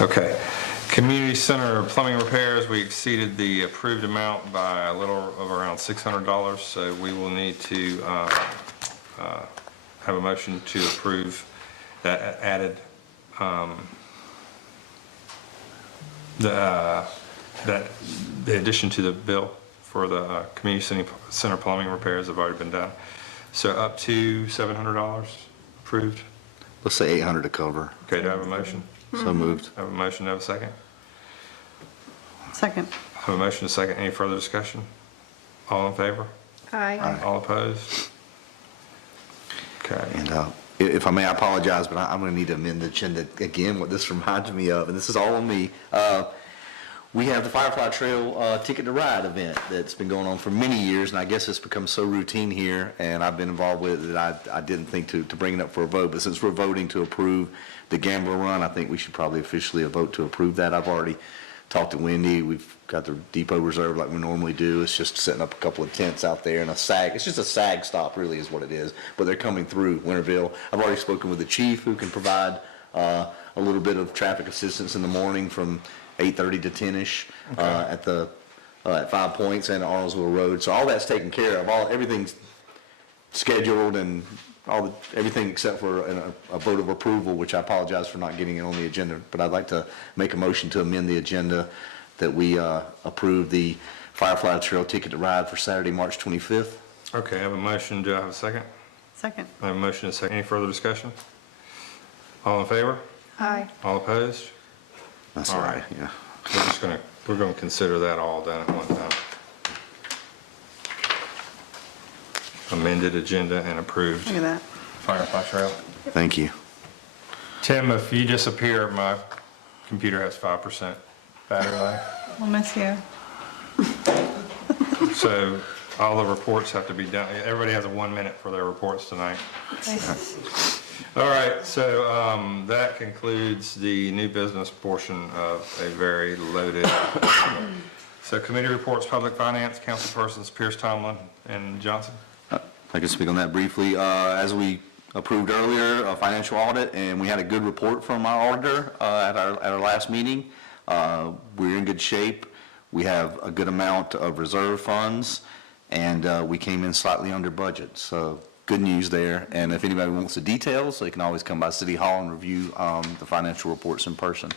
Okay. Community center plumbing repairs, we exceeded the approved amount by a little of around $600, so we will need to have a motion to approve that added, the addition to the bill for the community center plumbing repairs have already been done. So up to $700 approved. Let's say 800 to cover. Okay, do I have a motion? So moved. I have a motion, do I have a second? Second. I have a motion, a second. Any further discussion? All in favor? Aye. All opposed? Okay. And if I may, I apologize, but I'm going to need to amend the agenda again, what this reminds me of, and this is all on me. We have the Firefly Trail Ticket to Ride event that's been going on for many years, and I guess it's become so routine here, and I've been involved with it that I didn't think to bring it up for a vote. But since we're voting to approve the Gambler Run, I think we should probably officially vote to approve that. I've already talked to Wendy. We've got the depot reserved like we normally do. It's just setting up a couple of tents out there and a SAG. It's just a SAG stop, really, is what it is. But they're coming through Winterville. I've already spoken with the chief, who can provide a little bit of traffic assistance in the morning from 8:30 to 10ish at 5 Points and Arnoldville Road. So all that's taken care of. Everything's scheduled and everything except for a vote of approval, which I apologize for not getting it on the agenda. But I'd like to make a motion to amend the agenda that we approve the Firefly Trail Ticket to Ride for Saturday, March 25th. Okay, I have a motion. Do I have a second? Second. I have a motion, a second. Any further discussion? All in favor? Aye. All opposed? That's All all right. right, yeah. We're going to consider that all done at one time. Amended agenda and approved. Look at that. Firefly Trail. Thank you. Tim, if you disappear, my computer has 5% battery life. We'll miss you. So all the reports have to be done. Everybody has a 1 minute for their reports tonight. Okay. All right, so that concludes the new business portion of a very loaded. So committee reports, public finance, councilpersons Pierce, Tomlin, and Johnson. I can speak on that briefly. As we approved earlier, a financial audit, and we had a good report from our auditor at our last meeting. We're in good shape. We have a good amount of reserve funds, and we came in slightly under budget. So good news there. And if anybody wants the details, they can always come by City Hall and review the financial reports in person.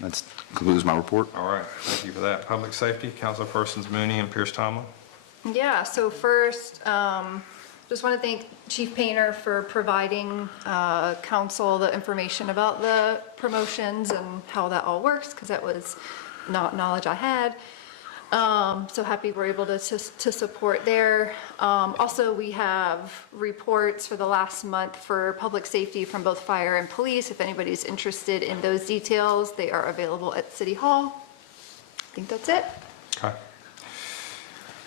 That concludes my report. All right, thank you for that. Public safety, councilpersons Mooney and Pierce, Tomlin. Yeah, so first, just want to thank Chief Painter for providing council the information about the promotions and how that all works, because that was not knowledge I had. So happy we're able to support there. Also, we have reports for the last month for public safety from both fire and police. If anybody's interested in those details, they are available at City Hall. I think that's it. Okay.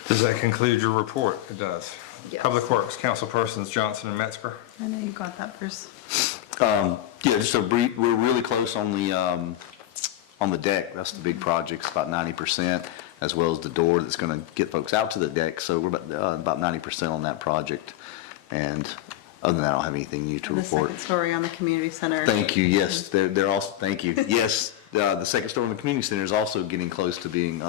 Does that conclude your report? It does. Yes. Public Works, councilpersons Johnson and Metzger. I know you got that, Bruce. Yeah, just a brief, we're really close on the deck. That's the big project. It's about 90%, as well as the door that's going to get folks out to the deck. So we're about 90% on that project. And other than that, I don't have anything new to The report. second story on the community center. Thank you. Yes, they're also, thank you. Yes, the second story in the community center is also getting close to being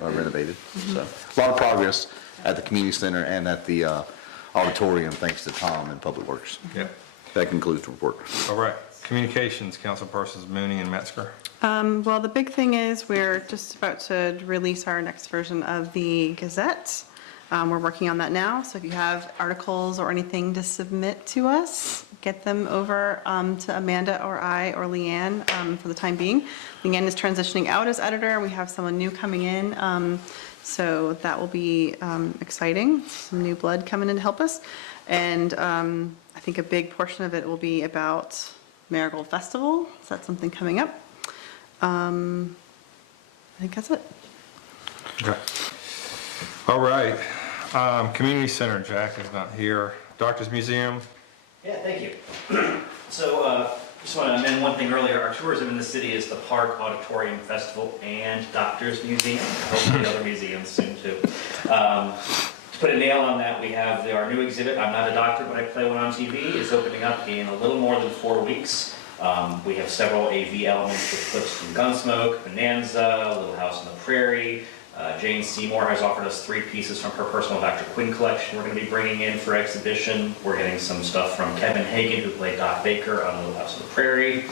renovated. So a lot of progress at the community center and at the auditorium, thanks to Tom and Public Works. Yeah. That concludes the report. All right. Communications, councilpersons Mooney and Metzger. Well, the big thing is we're just about to release our next version of the Gazette. We're working on that now, so if you have articles or anything to submit to us, get them over to Amanda or I or Leanne for the time being. Leanne is transitioning out as editor. We have someone new coming in, so that will be exciting. Some new blood coming in to help us. And I think a big portion of it will be about Marigold Festival. So that's something coming up. I think that's it. Okay. All right. Community Center, Jack is not here. Doctors Museum. Yeah, thank you. So just want to amend one thing earlier. Our tourism in the city is the Park Auditorium Festival and Doctors Museum. Hopefully other museums soon too. To put a nail on that, we have our new exhibit, I'm Not a Doctor, but I Play One on TV, is opening up in a little more than 4 weeks. We have several AV elements with clips from Gunsmoke, Bonanza, Little House on the Prairie. Jane Seymour has offered us 3 pieces from her personal Dr. Quinn collection we're going to be bringing in for exhibition. We're getting some stuff from Kevin Hagen, who played Doc Baker on Little House on the Prairie.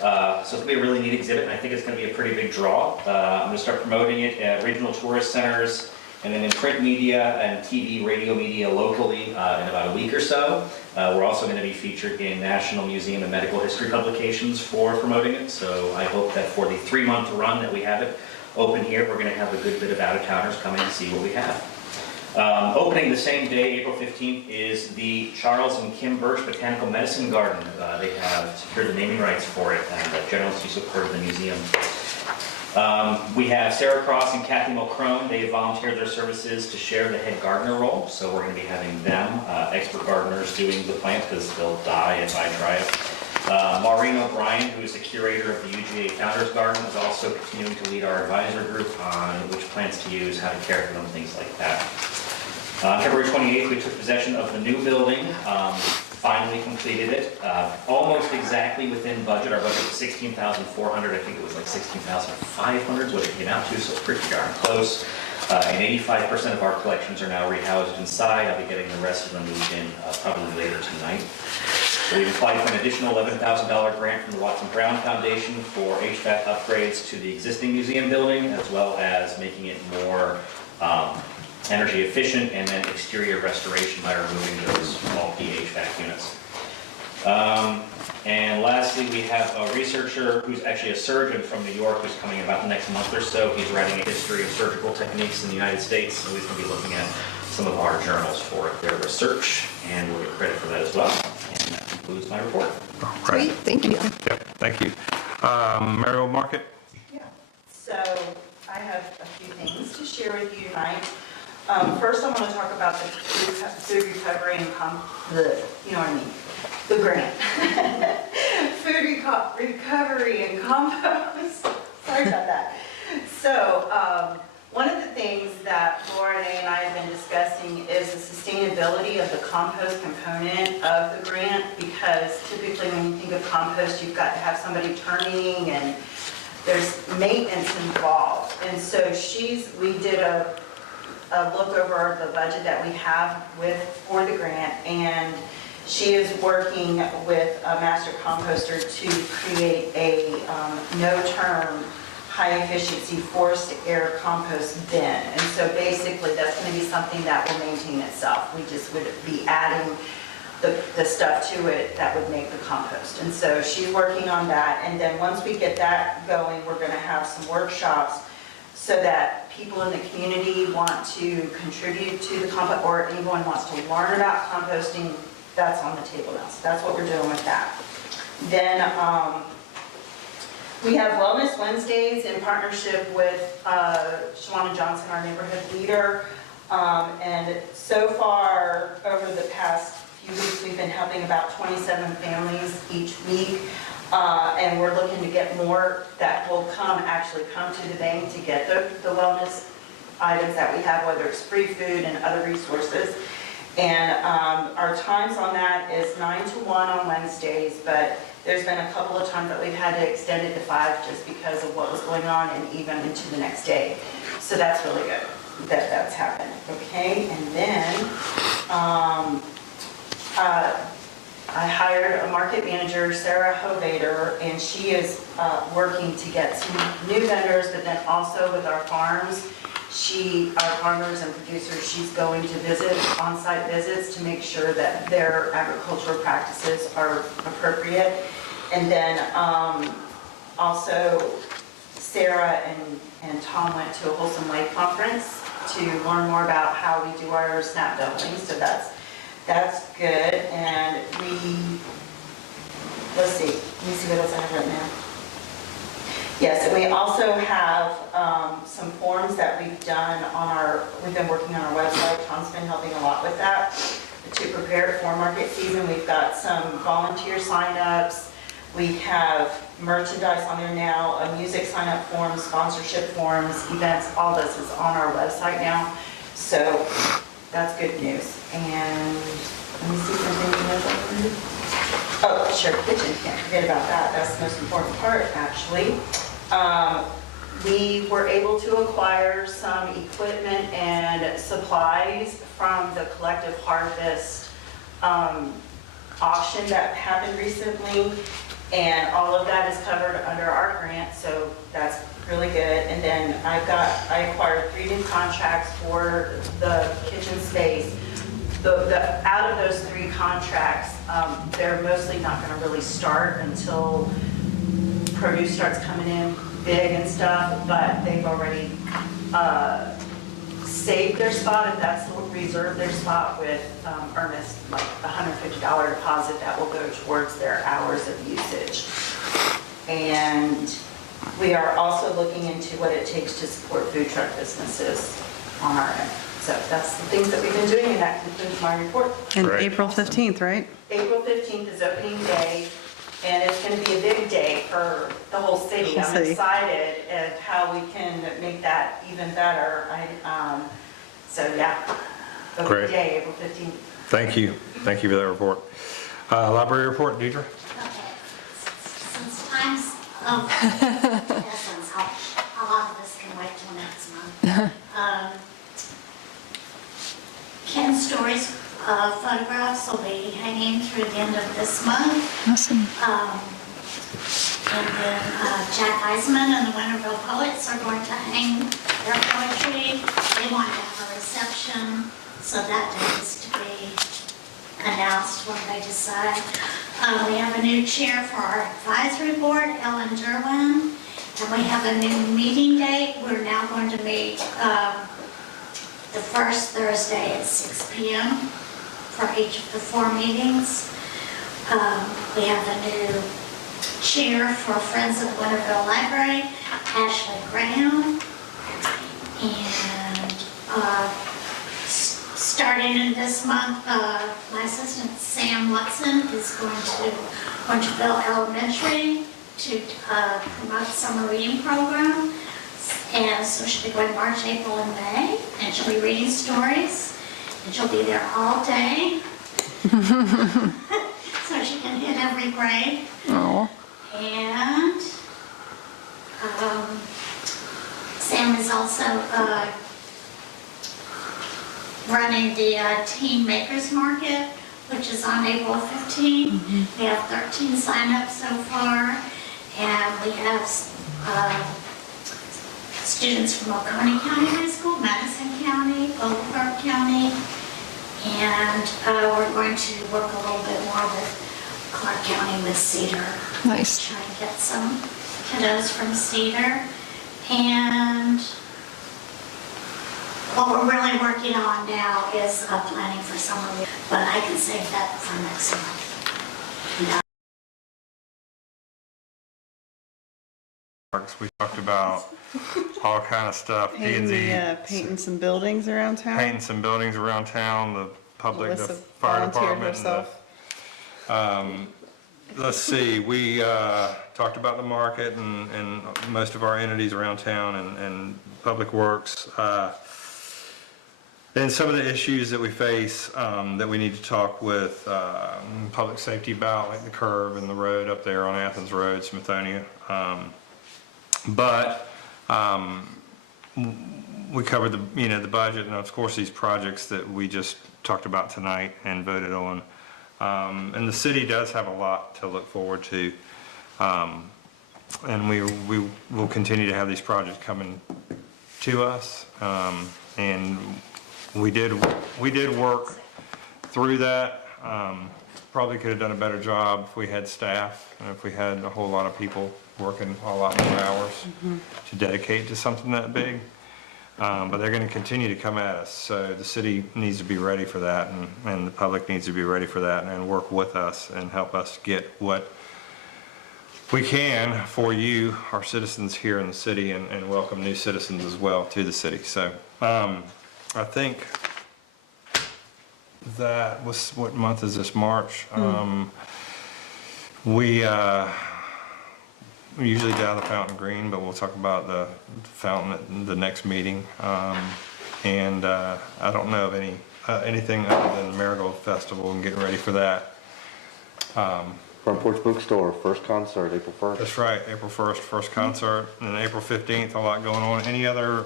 So it's going to be a really neat exhibit, and I think it's going to be a pretty big draw. I'm going to start promoting it at regional tourist centers, and then in print media and TV, radio media locally in about a week or so. We're also going to be featured in National Museum and Medical History publications for promoting it. So I hope that for the 3-month run that we have it open here, we're going to have a good bit of out-of-towners coming to see what we have. Opening the same day, April 15th, is the Charles and Kim Birch Botanical Medicine Garden. They have secured the naming rights for it, and the generous use of part of the museum. We have Sarah Cross and Kathy Mulcrone. They volunteered their services to share the head gardener role, so we're going to be having them, expert gardeners, doing the plants because they'll die if I try it. Maureen O'Brien, who is the curator of the UGA Founders Garden, is also continuing to lead our advisor group on which plants to use, how to care for them, things like that. February 28th, we took possession of the new building, finally completed it, almost exactly within budget. Our budget was $16,400. I think it was like $16,500 is what it came out to, so it's pretty darn close. And 85% of our collections are now rehoused inside. I'll be getting the rest of them moved in probably later tonight. We've applied for an additional $11,000 grant from the Watson Brown Foundation for HVAC upgrades to the existing museum building, as well as making it more energy efficient, and then exterior restoration by removing those faulty HVAC units. And lastly, we have a researcher who's actually a surgeon from New York who's coming in about the next month or so. He's writing a history of surgical techniques in the United States, so he's going to be looking at some of our journals for their research, and we'll get credit for that as well. And that concludes my report. Sweet, thank you. Yep, thank you. Mariel Market? Yeah, so I have a few things to share with you tonight. First, I want to talk about the food recovery and you know what I mean, the grant. Food recovery and compost. Sorry about that. So, one of the things that Laura and I have been discussing is the sustainability of the compost component of the grant, because typically when you think of compost, you've got to have somebody turning and there's maintenance involved. And so we did a look over the budget that we have for the grant, and she is working with a master composter to create a no-term, high-efficiency forced air compost bin. And so basically, that's going to be something that will maintain itself. We just would be adding the stuff to it that would make the compost. And so she's working on that. And then once we get that going, we're going to have some workshops so that people in the community want to contribute to the compost, or anyone wants to learn about composting. That's on the table now. So that's what we're doing with that. Then we have Wellness Wednesdays in partnership with Shawana Johnson, our neighborhood leader. And so far, over the past few weeks, we've been helping about 27 families each week. And we're looking to get more that will actually come to the bank to get the wellness items that we have, whether it's free food and other resources. And our times on that is 9 to 1 on Wednesdays, but there's been a couple of times that we've had to extend it to 5 just because of what was going on, and even into the next day. So that's really good that that's happened. Okay, and then I hired a market manager, Sarah Hovader, and she is working to get some new vendors, but then also with our farms. Our farmers and producers, she's going to visit, on-site visits, to make sure that their agricultural practices are appropriate. And then also Sarah and Tom went to a Wholesome Lake conference to learn more about how we do our snap dumplings, so that's good. And let's see what else I have right now. Yes, and we also have some forms that we've been working on our website. Tom's been helping a lot with that to prepare for market season. We've got some volunteer signups. We have merchandise on there now, a music sign-up form, sponsorship forms, events, all this is on our website now. So that's good news. And let me see if there's anything else I can do. Oh, shared kitchen, can't forget about that. That's the most important part, actually. We were able to acquire some equipment and supplies from the Collective Harvest auction that happened recently, and all of that is covered under our grant, so that's really good. And then I acquired 3 new contracts for the kitchen space. Out of those 3 contracts, they're mostly not going to really start until produce starts coming in big and stuff, but they've already saved their spot, if that's reserved their spot with earnest, like a $150 deposit that will go towards their hours of usage. And we are also looking into what it takes to support food truck businesses on our end. So that's the things that we've been doing, and that concludes my report. And Great. April 15th, right? April 15th is opening day, and it's going to be a big day for the whole city. Whole I'm city. excited at how we can make that even better. So yeah, Great. opening day, April 15th. Thank you. Thank you for that report. Library report, Deidre? Okay, since time's of essence, a lot of this can wait till next month. Ken Story's photographs will be hanging through the end of this month. Awesome. And then Jack Eisman and the Winterville Poets are going to hang their poetry. They want to have a reception, so that date is to be announced when they decide. We have a new chair for our advisory board, Ellen Derwin, and we have a new meeting date. We're now going to meet the first Thursday at 6 p.m. for each of the 4 meetings. We have a new chair for Friends of the Winterville Library, Ashley Graham. And starting in this month, my assistant Sam Watson is going to Winterville Elementary to promote the summer reading program. And so she'll be going March, April, and May, and she'll be reading stories, and she'll be there all day. So she can hit every grade. Oh. And Sam is also running the Teen Makers Market, which is on April 15th. We have 13 signups so far, and we have students from Oconee County High School, Madison County, Boulevard County, and we're going to work a little bit more with Clark County with Cedar. Nice. Try and get some kiddos from Cedar. And what we're really working on now is planning for summer, but I can save that for next month. We talked about all kind of stuff, P and Z, Painting some buildings around town. painting some buildings around town, the public, the Melissa fire volunteered department. herself. Let's see, we talked about the market and most of our entities around town and public works. And some of the issues that we face that we need to talk with public safety about, like the curve and the road up there on Athens Road, Smithonia. But we covered the budget and of course these projects that we just talked about tonight and voted on. And the city does have a lot to look forward to. And we will continue to have these projects coming to us. And we did work through that. Probably could have done a better job if we had staff and if we had a whole lot of people working a lot more hours to dedicate to something that big. But they're going to continue to come at us. So the city needs to be ready for that and the public needs to be ready for that and work with us and help us get what we can for you, our citizens here in the city, and welcome new citizens as well to the city. So I think that was, what month is this, March? We usually down the Fountain Green, but we'll talk about the fountain at the next meeting. And I don't know of anything other than Marigold Festival and getting ready for that. For Front Porch Bookstore, first concert, April 1st. That's right, April 1st, first concert, and then April 15th, a lot going on. Any other,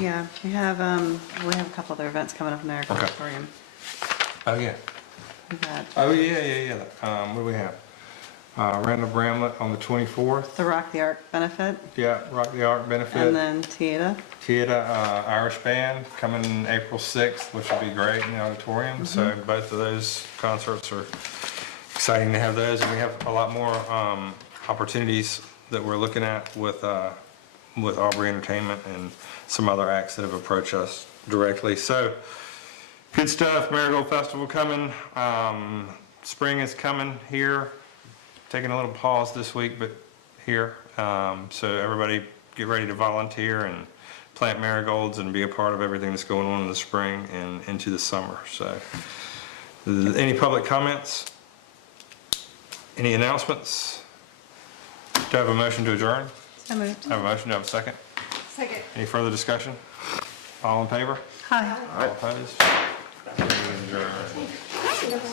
Yeah, we have a couple other events coming up in our Okay. auditorium. oh, yeah. We've got Oh, yeah. What do we have? Randall Bramlett on the 24th. the Rock the Arc benefit, Yeah, Rock the Art and benefit. then Tieta. Tieta Irish Band coming April 6th, which will be great in the auditorium. So both of those concerts are exciting to have those. And we have a lot more opportunities that we're looking at with Aubrey Entertainment and some other acts that have approached us directly. So good stuff. Marigold Festival coming. Spring is coming here. Taking a little pause this week, but here. So everybody get ready to volunteer and plant marigolds and be a part of everything that's going on in the spring and into the summer. So any public comments? Any announcements? Do I have a motion to adjourn? So moved. I have a motion. Do I have a second? Second. Any further discussion? All in favor? Hi. All opposed? Meeting adjourned.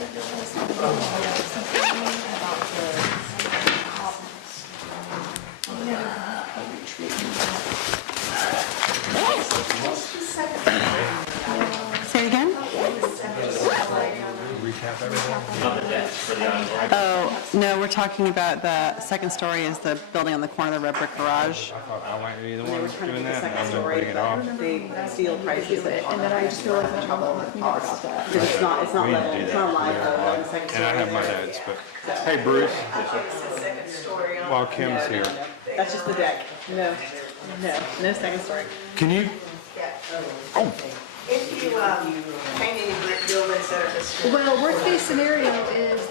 Say it again? Recap everything? Not the debt for the auditorium. Oh, no, we're talking about the second story is the building on the corner of the red brick garage. I thought I might be the They one were trying to doing do the that, and second I'm story, putting it off. but the steel prices. And then I just feel like I'm about that. Because it's not We need to level, do it's that. not live, though, the second And I story. have my notes, but, hey Bruce, Second story on. while Kim's here, That's just the deck. No second story. can you, If you, paint any brick buildings that are historic. Well, worst case scenario is